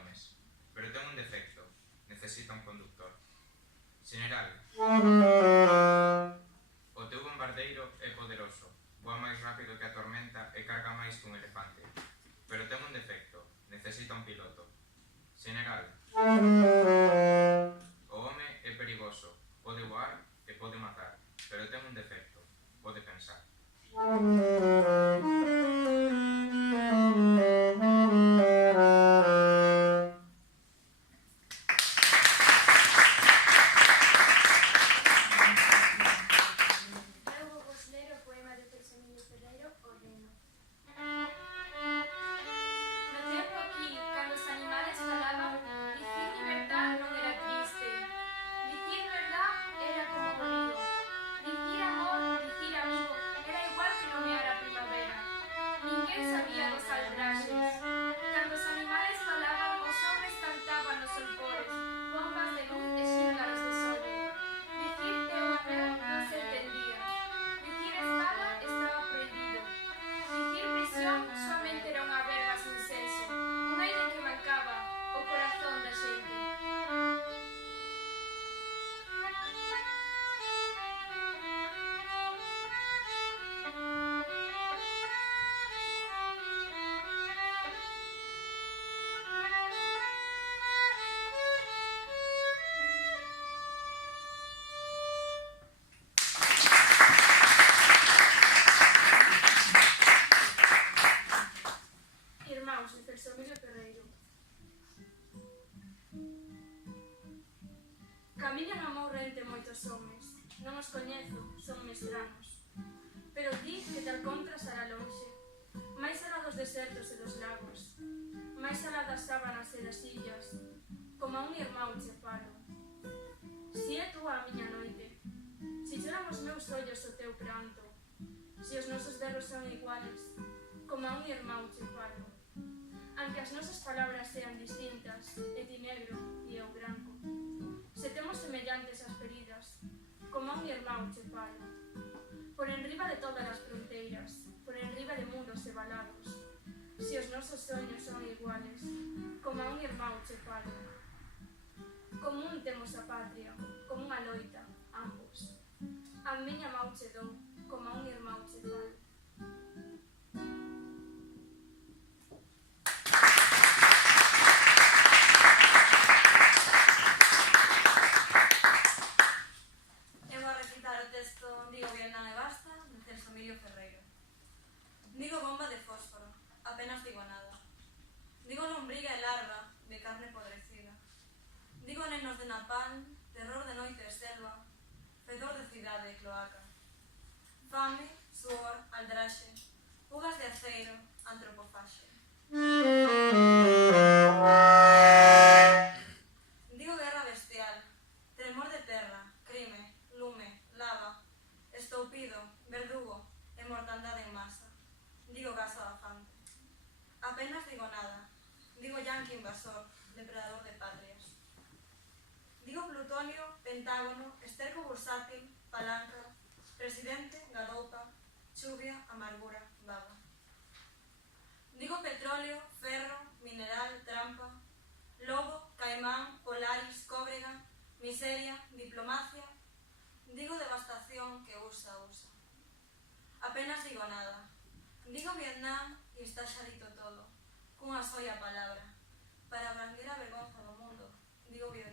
homes, pero ten un defecto, necesita un conductor. Xeneral, o teu bombardeiro é poderoso, voa máis rápido que a tormenta e carga máis que un elefante, pero ten un defecto, necesita un piloto. Xeneral, o home é perigoso, pode voar e pode matar, pero ten un defecto, pode pensar. Camiñan amor rente moitos homes, non os coñezo, son mestranos. Pero ti que te alcontras alá lonxe, máis alá dos desertos e dos lagos, máis alá das sábanas e das illas, como a un irmão che falo. Si é túa a miña noite, si choran os meus ollos o teu pranto, si os nosos berros son iguales, como a un irmão che falo. Aunque as nosas palabras sean distintas, e ti negro e eu branco, se temos semellantes as feridas, como a un irmão che falo. Por enriba de todas as fronteiras, por enriba de muros e valados, si os nosos soños son iguales, como a un irmão che falo. Común temos a patria, como unha loita, ambos. A miña mau che dou, como a un irmão che falo. Digo bomba de fósforo, apenas digo nada. Digo lombriga e larva de carne podrecida. Digo nenos de napalm, terror de noite e selva, fedor de cidade e cloaca. Fame, suor, aldraxe, fugas de aceiro, antropofaxe. Digo guerra bestial, tremor de terra, crime, lume, lava, estoupido, verdugo e mortandade en masa. Digo gas abafante. Apenas digo nada. Digo yanqui invasor, depredador de patrias. Digo plutonio, pentágono, esterco bursátil, palanca, presidente, gadoupa, chuvia, amargura, baba. Digo petróleo, ferro, mineral, trampa, lobo, caimán, polaris, cóbrega, miseria, diplomacia. Digo devastación que usa. Apenas digo nada. Digo Vietnam e está xa dito todo, cunha soia palabra. Para branguer a vergonza do mundo, digo Vietnam.